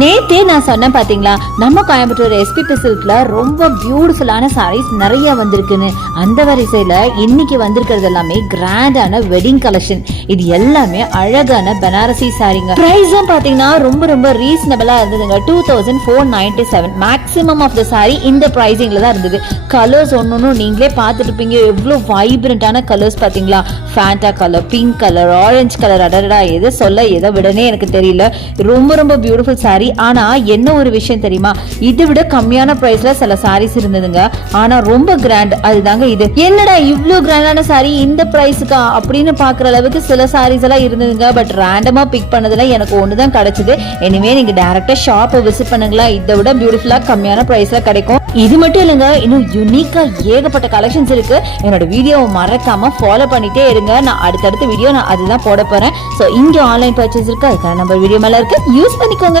நேத்தே நான் சொன்னேன் பாத்தீங்களா, நம்ம கோயம்புத்தூர் எஸ்பிபி சில்க்ல ரொம்ப பியூட்டிஃபுல்லான சாரீஸ் நிறைய வந்திருக்குன்னு. அந்த வரிசையில இன்னைக்கு வந்திருக்கிறது எல்லாமே கிராண்டான வெட்டிங் கலெக்ஷன். இது எல்லாமே அழகான பனாரசி சாரீங்க. பிரைஸும் பாத்தீங்கன்னா ரொம்ப ரொம்ப ரீசனபிளா இருந்ததுங்க. 2497. மேக்ஸிமம் ஆஃப் த சாரி இந்த பிரைசிங்ல தான் இருந்தது. கலர்ஸ் ஒன்னொன்னு நீங்களே பார்த்துட்டு இருப்பீங்க, எவ்வளவு வைப்ரண்டான கலர்ஸ் பாத்தீங்களா. Fanta colour, pink colour, orange colour, அடடா எதை சொல்ல எதை விடனே எனக்கு தெரியல. ரொம்ப ரொம்ப பியூட்டிஃபுல் சாரி. ஆனா என்ன ஒரு விஷயம் தெரியுமா, இதை விட கம்மியான பிரைஸ்ல சில சாரீஸ் இருந்ததுங்க. ஆனா ரொம்ப கிராண்ட். அதுதாங்க இது. என்னடா இவ்வளவு கிராண்டான சாரி இந்த பிரைஸுக்கா அப்படின்னு பாக்குற அளவுக்கு சில சாரீஸ் எல்லாம் இருந்ததுங்க. பட் ரேண்டமா பிக் பண்ணதுல எனக்கு ஒண்ணுதான் கிடைச்சது. இனிமே நீங்க டைரக்டா ஷாப்பை விசிட் பண்ணுங்களா, இதை விட பியூட்டிஃபுல்லா கம்மியான பிரைஸ்ல கிடைக்கும். இது மட்டும் இல்லைங்க, இன்னும் யூனிக்கா ஏகப்பட்ட கலெக்ஷன்ஸ் இருக்கு. என்னோட வீடியோவை மறக்காம ஃபாலோ பண்ணிட்டே இருங்க. நான் அடுத்தடுத்த வீடியோ நான் அதுதான் போட போறேன். சோ இங்க ஆன்லைன் பர்ச்சேஸ் இருக்கு, அதுக்கான நம்பர் வீடியோ மேல இருக்கு, யூஸ் பண்ணிக்கோங்க.